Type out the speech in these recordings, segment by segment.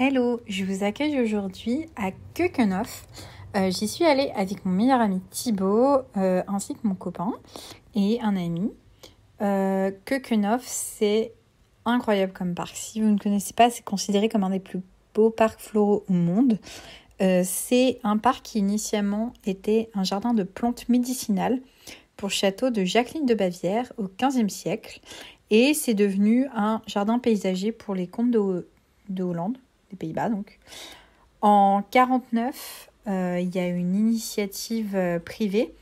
Hello, je vous accueille aujourd'hui à Keukenhof. J'y suis allée avec mon meilleur ami Thibaut, ainsi que mon copain et un ami. Keukenhof, c'est incroyable comme parc. Si vous ne connaissez pas, c'est considéré comme un des plus beaux parcs floraux au monde. C'est un parc qui initialement était un jardin de plantes médicinales pour le château de Jacqueline de Bavière au XVe siècle. Et c'est devenu un jardin paysager pour les comtes de Hollande, des Pays-Bas donc. En 1949, il y a une initiative privée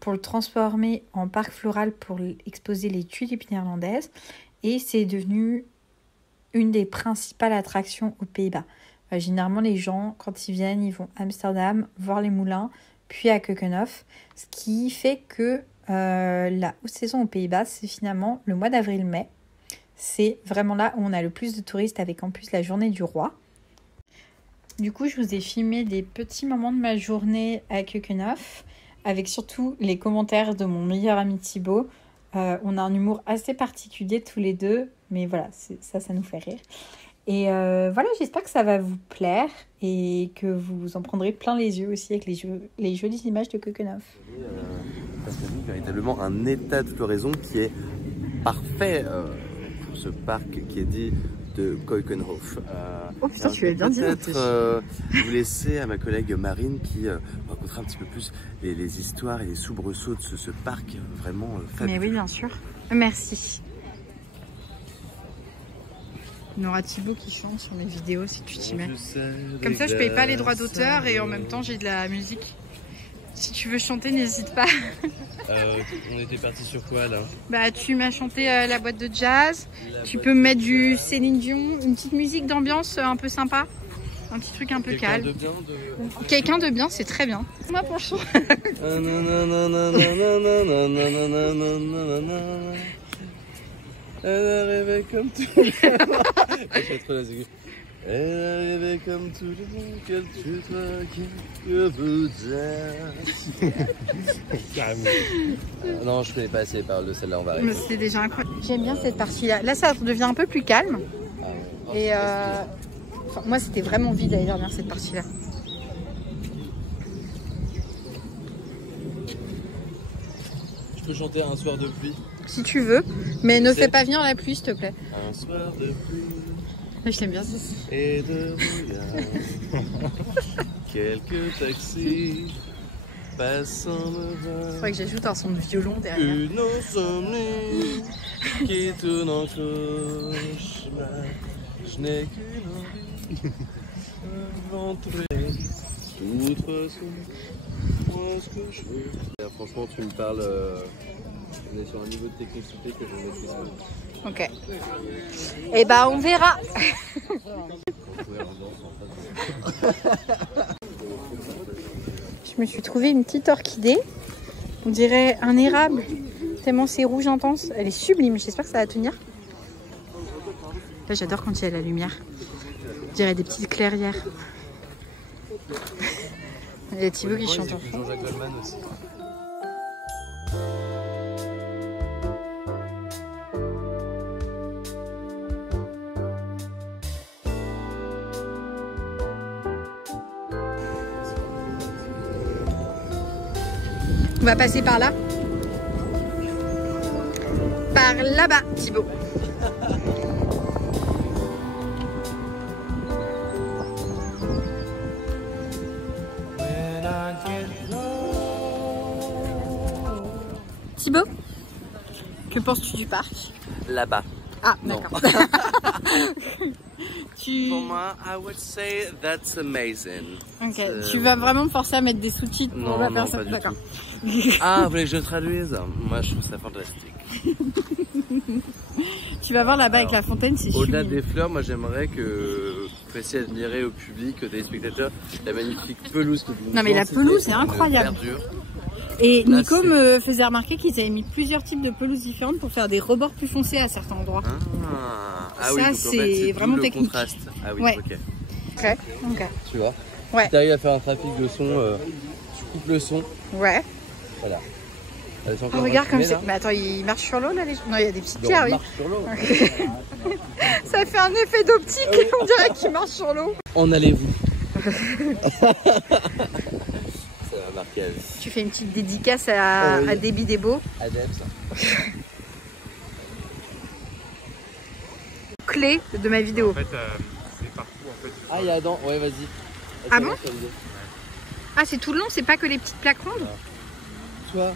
pour le transformer en parc floral pour exposer les tulipes néerlandaises. Et c'est devenu une des principales attractions aux Pays-Bas. Généralement, les gens, quand ils viennent, ils vont à Amsterdam, voir les moulins, puis à Keukenhof. Ce qui fait que la haute saison aux Pays-Bas, c'est finalement le mois d'avril-mai. C'est vraiment là où on a le plus de touristes, avec en plus la journée du roi. Du coup, je vous ai filmé des petits moments de ma journée à Keukenhof, avec surtout les commentaires de mon meilleur ami Thibaut. On a un humour assez particulier tous les deux, mais voilà, ça nous fait rire. Et voilà, j'espère que ça va vous plaire et que vous en prendrez plein les yeux aussi avec les jolies images de Keukenhof. Parce qu'on a véritablement un état de floraison qui est parfait pour ce parc qui est dit de Keukenhof. Oh putain, tu l'as bien dit. Peut-être vous laisser à ma collègue Marine qui racontera un petit peu plus les histoires et les soubresauts de ce parc vraiment fabuleux. Mais oui, bien sûr. Merci. On aura Thibaut qui chante sur mes vidéos si tu t'y mets. Comme ça, je paye pas les droits d'auteur et en même temps, j'ai de la musique. Si tu veux chanter, n'hésite pas. On était parti sur quoi là? Bah, tu m'as chanté la boîte de jazz. Tu peux me mettre du Céline Dion, une petite musique d'ambiance un peu sympa. Un petit truc un peu calme. Quelqu'un de bien, c'est très bien. Moi pour le chant. Elle arrivait comme tout le Elle arrivait comme tout le monde, quel tu que vous Non, je connais pas assez les paroles de celle-là, on va arrêter. C'est déjà incroyable. J'aime bien cette partie-là. Là, ça devient un peu plus calme. Et enfin, moi, c'était vraiment vide l'année dernière, cette partie-là. Je peux chanter Un soir de pluie? Si tu veux, mais ne fais pas venir la pluie, s'il te plaît. Un soir de pluie. Je l'aime bien. Et de brouillard. Quelques taxis passant me voir. Faudrait que j'ajoute un son de violon derrière. Une insomnie qui tourne en cauchemar. Je n'ai qu'une envie. Rentrer outre moi ce que je veux. Franchement, tu me parles. On est sur un niveau de technicité que je ne maîtrise pas. Ok. Et bah on verra. Je me suis trouvé une petite orchidée. On dirait un érable. Tellement c'est rouge intense. Elle est sublime. J'espère que ça va tenir. Là, j'adore quand il y a la lumière. On dirait des petites clairières. Il y a Thibaut qui chante en fond. Jean-Jacques Goldman aussi. On va passer par là. Par là-bas, Thibaut. Thibaut, que penses-tu du parc? Là-bas. Ah, d'accord. Pour moi, I would say that's amazing. Ok, tu vas vraiment me forcer à mettre des sous-titres pour la personne. D'accord. Ah, vous voulez que je traduise? Moi, je trouve ça fantastique. Tu vas voir là-bas avec la fontaine, c'est sublime. Au-delà des fleurs, moi j'aimerais que vous puissiez admirer au public, aux téléspectateurs, la magnifique pelouse que vous. Non mais la pelouse est incroyable. Et là, Nico me faisait remarquer qu'ils avaient mis plusieurs types de pelouses différentes pour faire des rebords plus foncés à certains endroits. Ah ça, oui, c'est vraiment technique. Contraste. Ah oui, ouais. ok. Ok. Tu vois, ouais. Si tu arrives à faire un trafic de son, tu coupes le son. Ouais. Voilà. Oh, regarde comme c'est. Mais attends, il marche sur l'eau là les... Non, il y a des petites pierres, oui. Sur l'eau. Ça fait un effet d'optique, on dirait qu'il marche sur l'eau. En allez-vous? Ça va marquer. Tu fais une petite dédicace à Déby Débo. Adem, ça. Clé de ma vidéo. En fait, c'est partout en fait. Ah, il y a Adam, ouais, vas-y. Ah bon? Ah, c'est tout le long, c'est pas que les petites plaques rondes? Toi,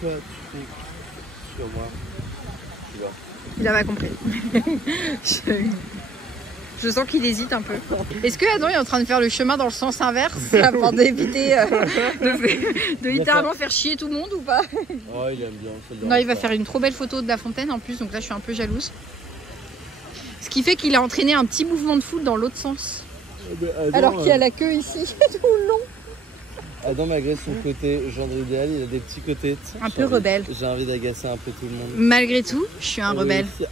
tu fais sur moi. Tu vois. Il a pas compris. Je sens qu'il hésite un peu. Est-ce que Adam est en train de faire le chemin dans le sens inverse afin d'éviter de littéralement faire chier tout le monde ou pas? Oh, il aime bien. Non, il va faire une trop belle photo de la fontaine en plus, donc là je suis un peu jalouse. Ce qui fait qu'il a entraîné un petit mouvement de foule dans l'autre sens. Adam, alors qu'il y a la queue ici tout le long. Adam, malgré son côté gendre idéal, il a des petits côtés. Un peu rebelle. J'ai envie d'agacer un peu tout le monde. Malgré tout, je suis un rebelle. Je sais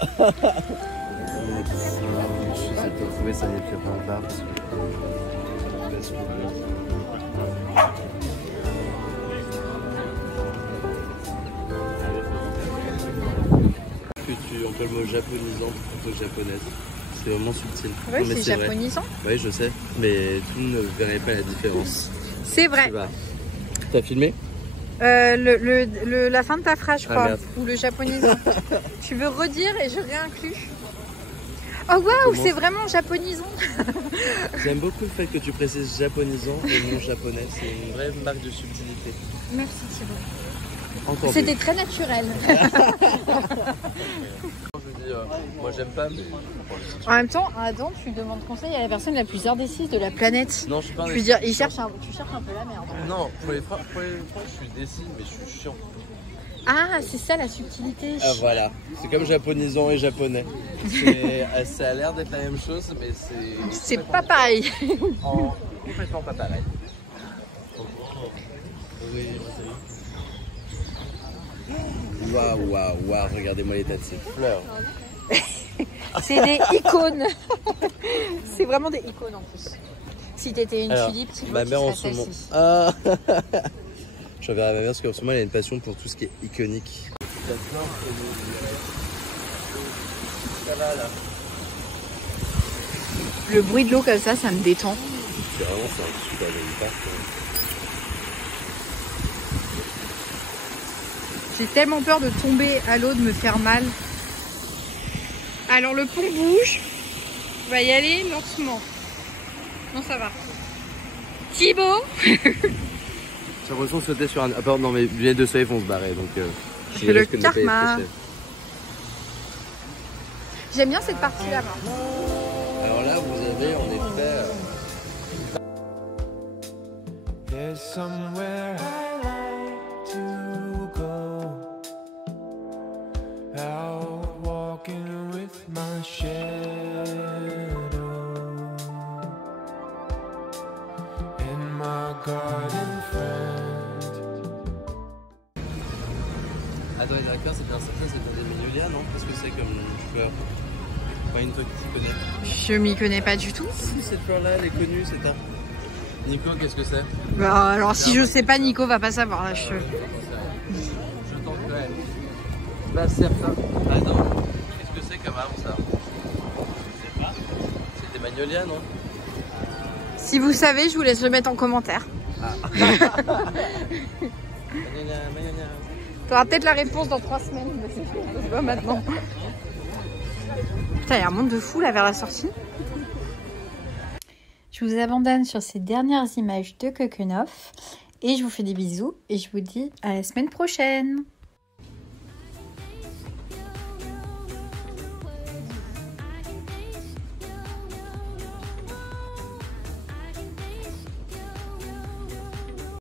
pas trouver ça les pires par là parce que tu emploies le mot japonisant plutôt que japonaise. C'est vraiment subtil. Oui, c'est japonisant. Oui, je sais, mais tu ne verrais pas la différence. C'est vrai. T'as filmé? La fin de ta phrase, je crois. Ou le japonisant. Tu veux redire et je réinclus. Oh waouh, c'est vraiment japonisant. J'aime beaucoup le fait que tu précises japonisant et non japonais. C'est une vraie marque de subtilité. Merci Thibaut. C'était très naturel. Moi j'aime pas, mais... En même temps, Adam, tu demandes conseil à la personne la plus indécise de la planète. Non, je suis pas indécis. Je veux dire, tu cherches un peu la merde. Non, pour les trois, je suis décis, mais je suis chiant. Ah, c'est ça la subtilité. Ah voilà, c'est comme japonisant et japonais. Ça a l'air d'être la même chose, mais c'est... C'est pas pareil. Complètement pas pareil. Oui, waouh, regardez-moi les tas de ces fleurs. C'est des icônes. C'est vraiment des icônes en plus. Si t'étais une tulipe, tu ma mère en ce moment. Ah. Je reverrai à ma mère parce qu'en ce moment elle a une passion pour tout ce qui est iconique. Ça va là. Le bruit de l'eau comme ça me détend. C'est vraiment ça, super joli parc. J'ai tellement peur de tomber à l'eau, de me faire mal. Alors le pont bouge. On va y aller lentement. Non, ça va. Thibaut. J'ai l'impression de sauter sur un... Ah pardon, non mais les lunettes de soleil vont se barrer, donc... C'est le karma. J'aime bien cette partie-là. Alors là, vous avez en effet... There's somewhere I like to go, out walking with my shadow and my garden friend. Adam et Drakkar, c'est bien certain, c'est un des Magnolia, non? Parce que c'est comme fleur. Pas une toi qui t'y connais. Je m'y connais pas du tout. Si cette fleur-là, elle est connue, c'est un... Nico, qu'est-ce que c'est? Bah alors si je sais pas, Nico va pas savoir là. Je tente quand même. Pas certain. Adam, qu'est-ce que c'est comme arbre ça? Je sais pas. C'est des magnolias, non? Si vous savez, je vous laisse le mettre en commentaire. Ah. T'auras peut-être la réponse dans 3 semaines, mais c'est pas maintenant. Putain, il y a un monde de fou là vers la sortie. Je vous abandonne sur ces dernières images de Kökönöf et je vous fais des bisous et je vous dis à la semaine prochaine.